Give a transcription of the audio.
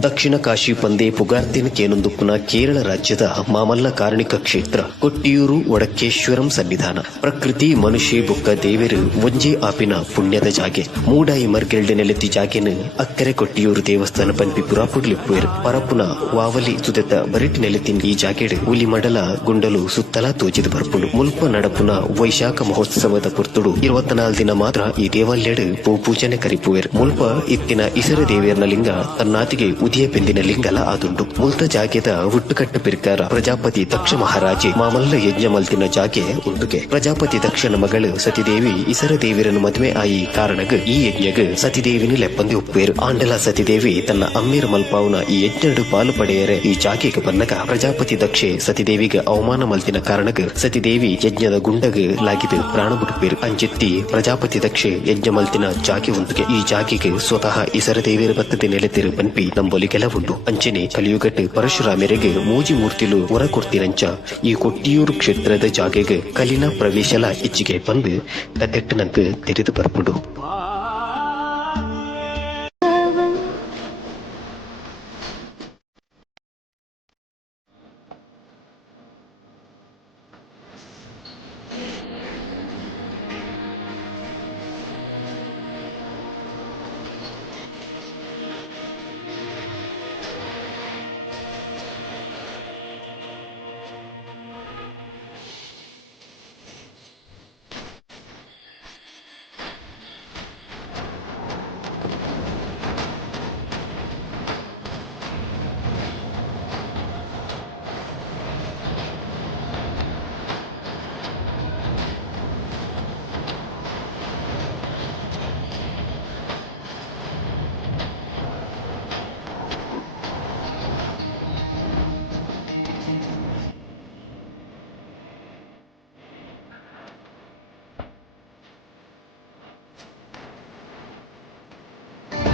ದಕ್ಷಿಣ ಕಾಶಿ ಪಂದೆ ಪುಗಾರ್ತಿನ ಕೇನೊಂದುಪ್ಪುನ ಕೇರಳ ರಾಜ್ಯದ ಮಾಮಲ್ಲ ಕಾರ್ಣಿಕ ಕ್ಷೇತ್ರ ಕೊಟ್ಟಿಯೂರು ವಡಕ್ಕೇಶ್ವರಂ ಸನ್ನಿಧಾನ ಪ್ರಕೃತಿ ಮನುಷ್ಯ ಬುಕ್ಕ ದೇವರು ಒಂಜೆ ಆಪಿನ ಪುಣ್ಯದ ಜಾಗೆ ಮೂಡಾಯಿ ಮರ್ಗೆಲ್ಡೆ ನೆಲೆತಿ ಜಾಗೆನು ಅಕ್ಕರೆ ಕೊಟ್ಟಿಯೂರು ದೇವಸ್ಥಾನ ಪನ್ಪಿ ಪುರಾಪುಡ್ಲಿಪ್ಪುವೆರು ಪರಪುನ ವಾವಲಿ ಸುದೆತ ಬರಿಟಿ ನೆಲೆತಿನ ಈ ಜಾಗೆಡು ಹುಲಿ ಮಡಲ ಗುಂಡಲು ಸುತ್ತಲ ತೋಜಿದು ಬರ್ಪುಡು ಮುಲ್ಪ ನಡಪುನ ವೈಶಾಖ ಮಹೋತ್ಸವದ ಪುರ್ತುಡು 24 ದಿನ ಮಾತ್ರ ಈ ದೇವಾಲಯಡು ಪೂಜನೆ ಕರಿಪುವೆರು ಮುಲ್ಪ ಇತ್ತಿನ ಇಸರ ದೇವೇರ್ನ ಲಿಂಗ ತನ್ನಾತಿಗೆ ಉದಿಯ ಪೆಂದಿನ ಲಿಂಗಲ ಆದುಂಡು ಮುಲ್ತ ಜಾಗೆದ ಹುಟ್ಟುಕಟ್ಟ ಪಿರ್ಕಾರ ಪ್ರಜಾಪತಿ ದಕ್ಷ ಮಹಾರಾಜೆ ಮಾಮಲ್ಲ ಯಜ್ಞ ಮಲ್ತಿನ ಜಾಗೆ ಉಂಡುಗೆ ಪ್ರಜಾಪತಿ ದಕ್ಷನ ಮಗಳು ಸತಿದೇವಿ ಇಸರ ದೇವಿರನ್ನು ಮದುವೆ ಆಯಿ ಕಾರಣಗ ಈ ಯಜ್ಞಗ ಸತಿದೇವಿನಿ ಲೆಪ್ಪಂದಿ ಉಪ್ಪೇರು ಆಂಡಲ ಸತಿದೇವಿ ತನ್ನ ಅಮ್ಮೀರ ಮಲ್ಪಾವುನ ಈ ಯಜ್ಞಡು ಪಾಲು ಪಡೆಯರೆ ಈ ಜಾಗೆಗೆ ಬನ್ನಗ ಪ್ರಜಾಪತಿ ದಕ್ಷೆ ಸತಿದೇವಿಗೆ ಅವಮಾನ ಮಲ್ತಿನ ಕಾರಣಗ ಸತಿದೇವಿ ಯಜ್ಞದ ಗುಂಡಗ ಲಾಗಿದು ಪ್ರಾಣ ಬಿಡುಪೇರು ಅಂಚಿತ್ತಿ ಪ್ರಜಾಪತಿ ದಕ್ಷೆ ಯಜ್ಞ ಮಲ್ತಿನ ಜಾಗೆ ಉಂಡುಗೆ ಈ ಜಾಗೆಗೆ ಸ್ವತಃ ಇಸರ ದೇವಿರ ಬತ್ತದ ನೆಲೆತಿರು ಪನ್ಪಿ ನಂಬೊಲಿ ಕೆಲವುಂಡು ಅಂಚನೆ ಕಲಿಯುಗಟ್ಟು ಪರಶುರಾಮೆರೆಗೆ ಮೂಜಿ ಮೂರ್ತಿಲು ಹೊರ ಕೊಡ್ತಿರಂಚ ಈ ಕೊಟ್ಟಿಯೂರು ಕ್ಷೇತ್ರದ ಜಾಗೆಗೆ ಕಲಿನ ಪ್ರವೇಶಲ ಇಚ್ಚಿಗೆ ಬಂದು ಕತೆಟ್ಟು ನಂಗೆ ತೆರೆದು ಬರ್ಪುಡು.